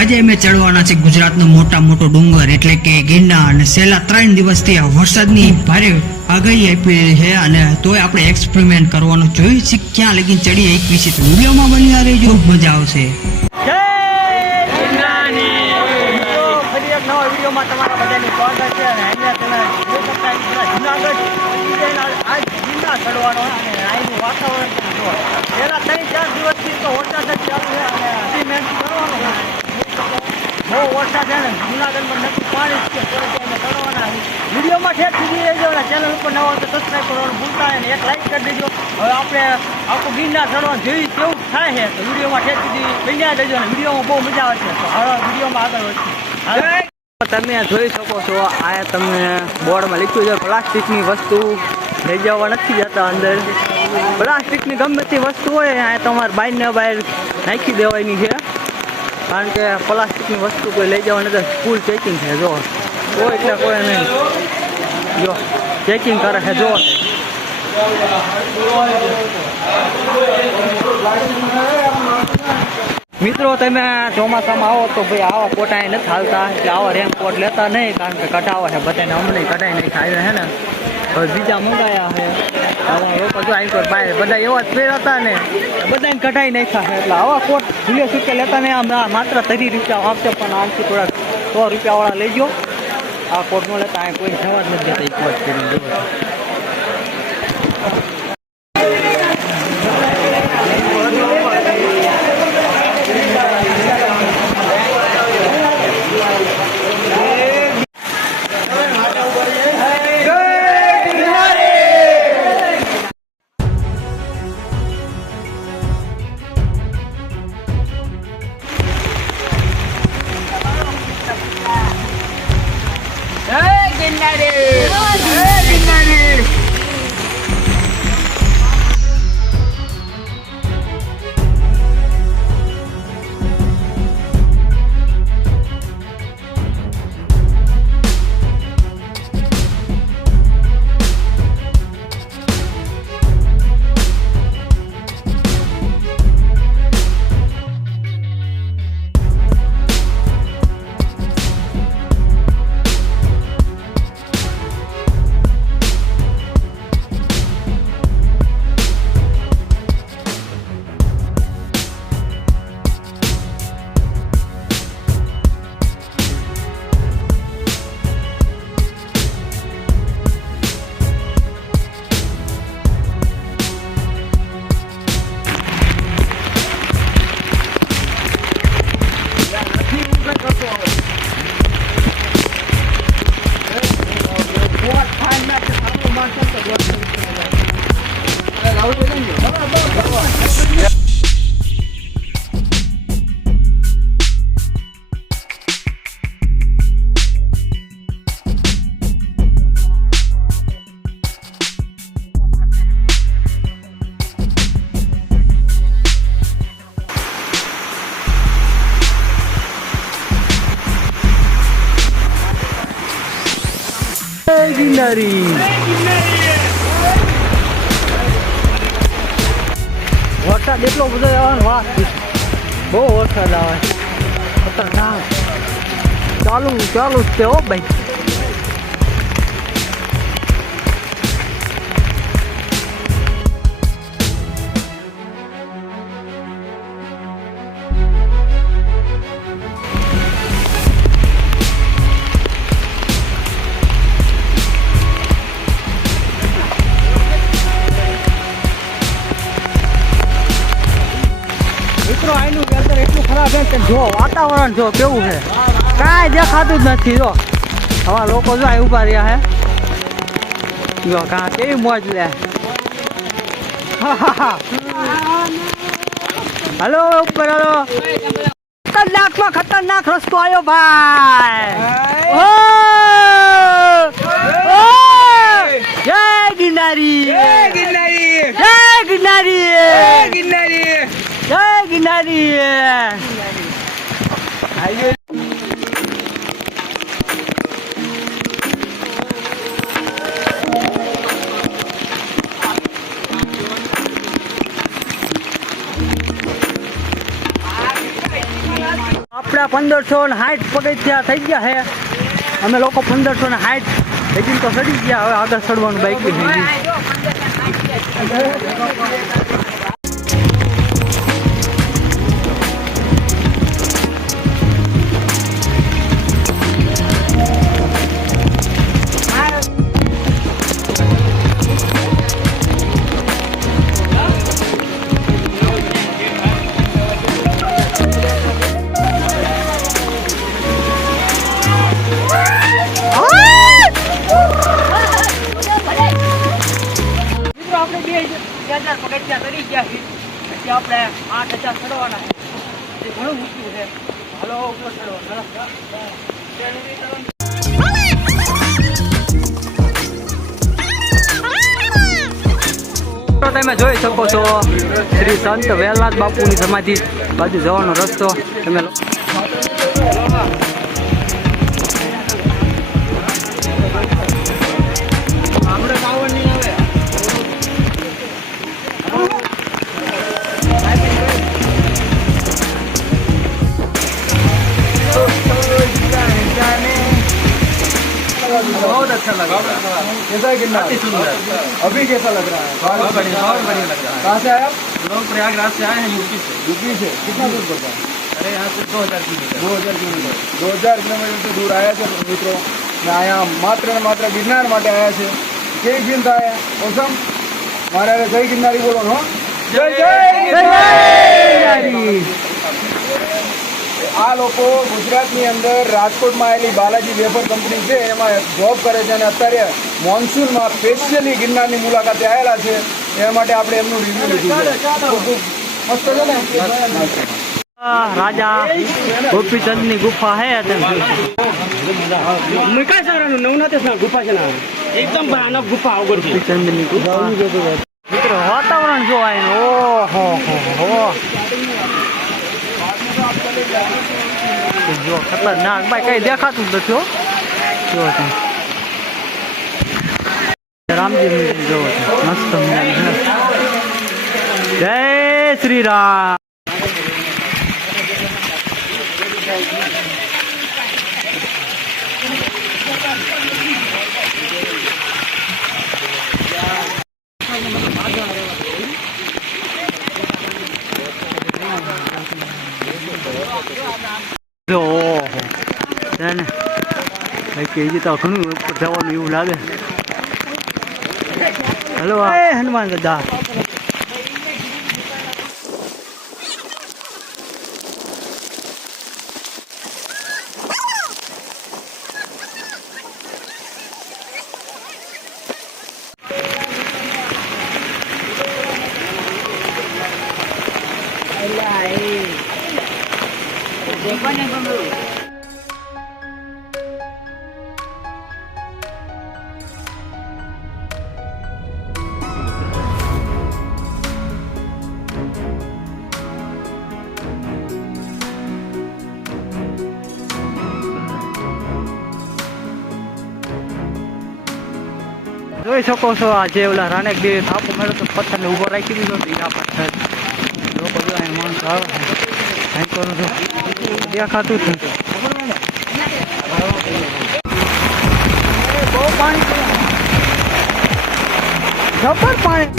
આજે અમે ચડવાના છે ગુજરાતનો મોટો ડુંગર એટલે કે ગિરનાર અને છેલ્લા 3 દિવસથી આ વરસાદની ભારે આગાહી આપી છે અને તોય આપણે એક્સપેરિમેન્ટ કરવાનું જોઈએ છે ક્યાં લગીને ચડીએ એક વિશે વિડીયોમાં બન્યા રહેજો મજા આવશે. વિડીયોમાં તમારા બધાનું સ્વાગત છે અને અહીંયા તમે જોઈ શકતા જુનાગઢ આજ ગિરનાર ચડવાનો અને અહીંનું વાતાવરણ તમે જુઓ. પહેલાં 3-4 દિવસથી તો વરસાદ જ ચાલુ છે અને એક્સપેરિમેન્ટ કરવાનો બહુ વરસાદ છે ને જુનાગઢમાં નથી પાણી છે તો અમે ચડવાના વિડીયોમાં ઠેક સુધી રહેજો અને ચેનલ ઉપર નવા તો સબસ્ક્રાઈબ કરવાનું ભૂલતા અને એક લાઈક કરી દેજો. હવે આપણે આખું ગિરનાર ચડવાનું જોઈ કેવું થાય છે તો વિડીયોમાં ઠેક સુધી બન્યા દેજો અને વિડીયોમાં બહુ મજા આવશે તો હવે વિડીયોમાં આગળ વધશું. તમે જોઈ શકો છો આ તમને બોર્ડમાં લખ્યું છે પ્લાસ્ટિકની વસ્તુ લઈ જવા નથી જતા અંદર. પ્લાસ્ટિકની ગમે તે વસ્તુ હોય આ તમારે બહારને બહાર નાખી દેવાની છે કારણ કે પ્લાસ્ટિકની વસ્તુ કોઈ લઈ જવા નથી. ફૂલ ચેકિંગ છે જો કોઈ એટલે કોઈ નહીં જો ચેકિંગ કરે છે જો. મિત્રો તમે ચોમાસામાં આવો તો ભાઈ આવા કોટા નથી હાલતા એટલે આવા રેનકોટ લેતા નહીં કારણ કે કઢાવા છે બધાને અમને કઢાઈ નહીં થાય છે ને. હવે બીજા મંગાયા છે લોકો જો અહીં પર બહાર બધા એવા જ પહેરતા ને બધાને કઢાઈ નાખ્યા છે એટલે આવા કોટ ભૂલે ચૂકે લેતા નહીં. આમ માત્ર 30 રૂપિયા આપશે પણ આમથી થોડાક 100 રૂપિયાવાળા લઈ ગયો. આ કોટ ન લેતા અહીં કોઈ જવા જ નથી દેતા એક વાત કરીને જોવો. ગિરનારી વરસાદ એટલો બધો આવે વાત બહુ વરસાદ આવે ખતરનાક ચાલુ જ છે હો ભાઈ. મિત્રો અહીંનું વેધર એટલું ખરાબ છે કે જો વાતાવરણ જો કેવું છે કાંઈ દેખાતું જ નથી. જો આવા લોકો જો અહીં ઊભા રહ્યા છે જો કાં કેવી મોજ લે. હલો ઉપર હલો ખતરનાકમાં ખતરનાક રસ્તો આવ્યો ભાઈ. જય ગિરનારી જય ગિરનારી જય ગિરનારી જય ગિરનારી. આપણે 1560 પગથિયા થઈ ગયા છે. અમે લોકો 1560 લગીન તો ચડી ગયા. હવે આગળ ચડવાનું બાકી થઈ ગયું. આપણે 2000 પગથિયા કરી ગયા છીએ. પછી આપણે 8000 ચડવાના છે. એ ઘણું ઊંચું છે. હાલો ઉપર ચડવાનું. તમે જોઈ શકો છો શ્રી સંત વહેલાદ બાપુની સમાધિ બાજુ જવાનો રસ્તો. તમે આપણે કાવડ નહીં આવે. बहुत अच्छा लगा. कैसा है गिरनार? अभी कैसा लग रहा है? बहुत बढ़िया लग रहा है. कहाँ से आए आप? लोग प्रयागराज से आए हैं, यूपी से. यूपी से कितना दूर पड़ता है? अरे यहाँ से 2000 किलोमीटर. 2000 किलोमीटर से दूर आया છે મિત્રો. ને અહીંયા માત્ર ને માત્ર ગિરનાર માટે આવ્યા છે. કેવી ફીલ થાય? ઓસમ. મારે હવે જય ગિરનારી બોલો હો. જય જય ગિરનારી. આ લોકો ગુજરાતની અંદર રાજકોટમાં આવેલી બાલાજી વેફર કંપની છે એમાં જોબ કરે છે અને અત્યારે મોન્સૂનમાં સ્પેશિયલી ગિરનારની મુલાકાતે આવેલા છે. એ માટે આપણે એમનું રિવ્યુ લીધું છે. મસ્ત છે ને. રાજા ગોપીચંદની ગુફા હે નવનાથ ગુફા છે ને એકદમ ભયાનક ગુફા ગોપીચંદની ગુફા. મિત્રો વાતાવરણ જોવાય ને ઓહો હો જો ખતરનાક ભાઈ કઈ દેખાતું જ નથી. જો રામજી જો મસ્ત જય શ્રી રામ. કેજી તો ઘણું ઉપર જવાનું એવું લાગે. હલો હનુમાન દાદા. જોઈ શકો છો આ જે ઓલા રાણેક દેવી થાપો મેળો તો પથ્થરને ઊભો રાખી દીધો. આ પથ્થર લોકો બધા માણસો આવે કરું છું દેખાતું જ નથી. બહુ પાણી જબર પાણી.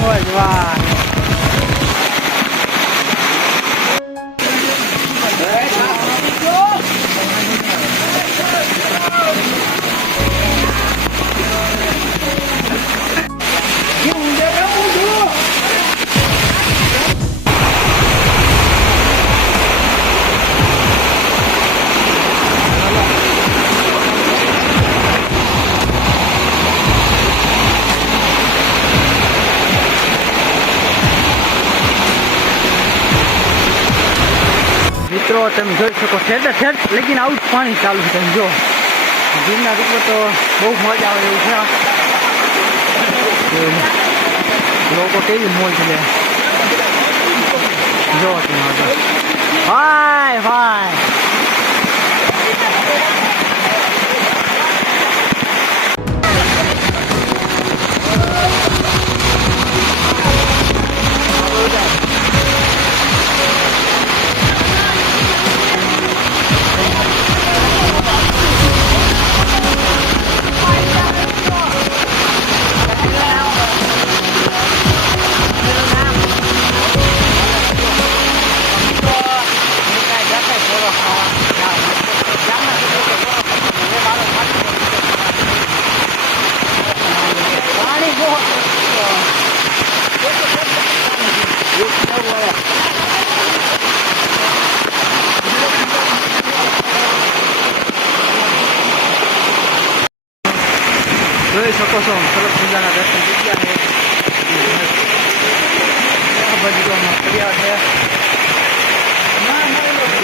મોજ વાહ. મિત્રો તમે જોઈ શકો ઠેર ઠેર લેકિન આવું જ પાણી ચાલુ છે. તમે જો ગિરનાર ઉપર તો બહુ મજા આવે એવું છે. લોકો કેવી મોજ લે જો તમે આગળ. ભાઈ ભાઈ જોઈ શકો છો સરસ મજાના દર્શન થઈ ગયા છે. આ બાજુ તો ફર્યા છે.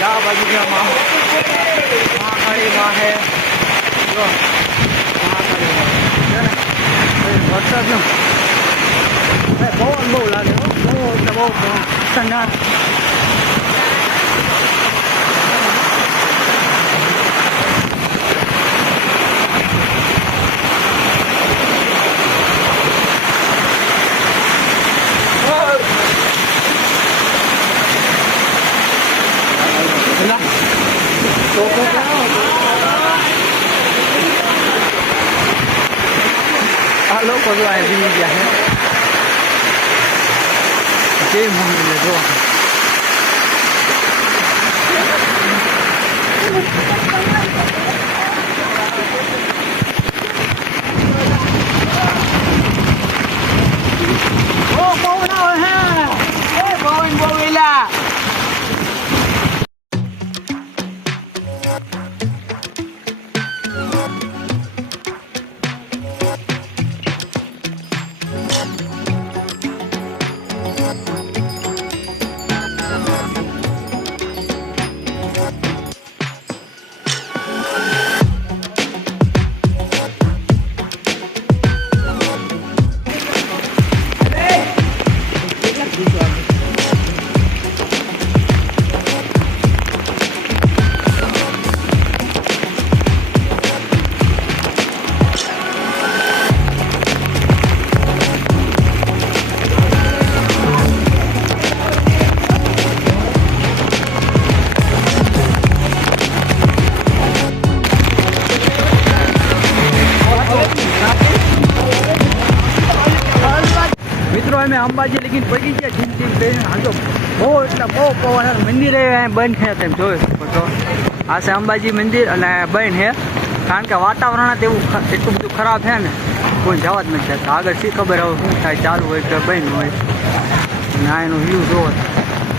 આ બાજુ છે મહાકાળીમાં છે. જો મહાકાળીમાં છે ને વરસાદનો પવન બહુ લાગે બહુ એટલે બહુ ઠંડા. આ લોકો જો આ જીવી ગયા છે જે મંદિર જો મિત્રો અમે અંબાજી લગીને પડી ગયા જીમ કરીને હાંજો બહુ એટલે બહુ પવન મંદિર બંધ છે તેમ જોઈ શકો છો. આ છે અંબાજી મંદિર અને બંધ છે કારણ કે વાતાવરણ જ એવું એટલું બધું ખરાબ છે ને કોઈ જવા જ નથી જતા. આગળ શી ખબર હવે શું થાય ચાલુ હોય કે બંધ હોય. અને આ એનું વ્યૂ જોવો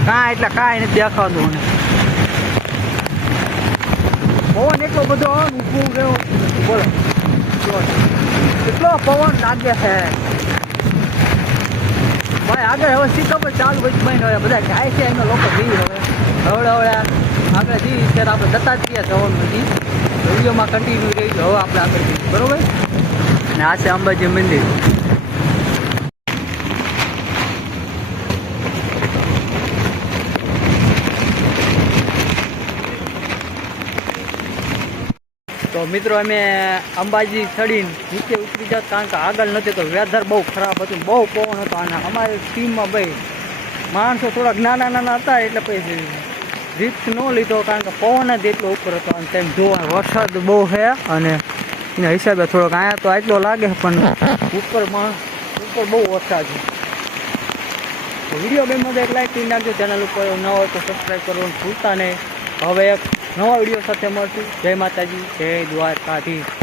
કાંઈ એટલે કાંઈ નથી દેખાતું. પવન એટલો બધો ઊભું ગયો બોલો એટલો પવન લાગે છે ભાઈ. આગળ હવે શી ખબર ચાલુ હોય બંધ હવે બધા જાય છે એના લોકો જઈએ હવે આગળ જઈએ ત્યારે આપણે જતા જ ગયા જવાનું નથી. વિડીયોમાં કન્ટિન્યુ રહી હવે આપણે આગળ જઈએ બરોબર. અને આ છે અંબાજી મંદિર. તો મિત્રો અમે અંબાજી ચડીને નીચે ઉતરી જાત કારણ કે આગળ નથી તો વેધર બહુ ખરાબ હતું બહુ પવન હતો. અને અમારી ટીમમાં ભાઈ માણસો થોડાક નાના હતા એટલે પછી રિસ્ક ન લીધો કારણ કે પવન જ એટલો ઉપર હતો. અને તેમ જોવા વરસાદ બહુ છે અને એના હિસાબે થોડોક અહીંયા તો આટલો લાગે પણ ઉપર બહુ વરસાદ છે. તો વિડીયો ગેમમાં એક લાઈક કરી નાખજો. ચેનલ ઉપર ન હોય તો સબસ્ક્રાઈબ કરવાનું ભૂલતા નહીં. હવે એક નવા વિડીયો સાથે મળશું. જય માતાજી, જય દ્વારકાધીશ.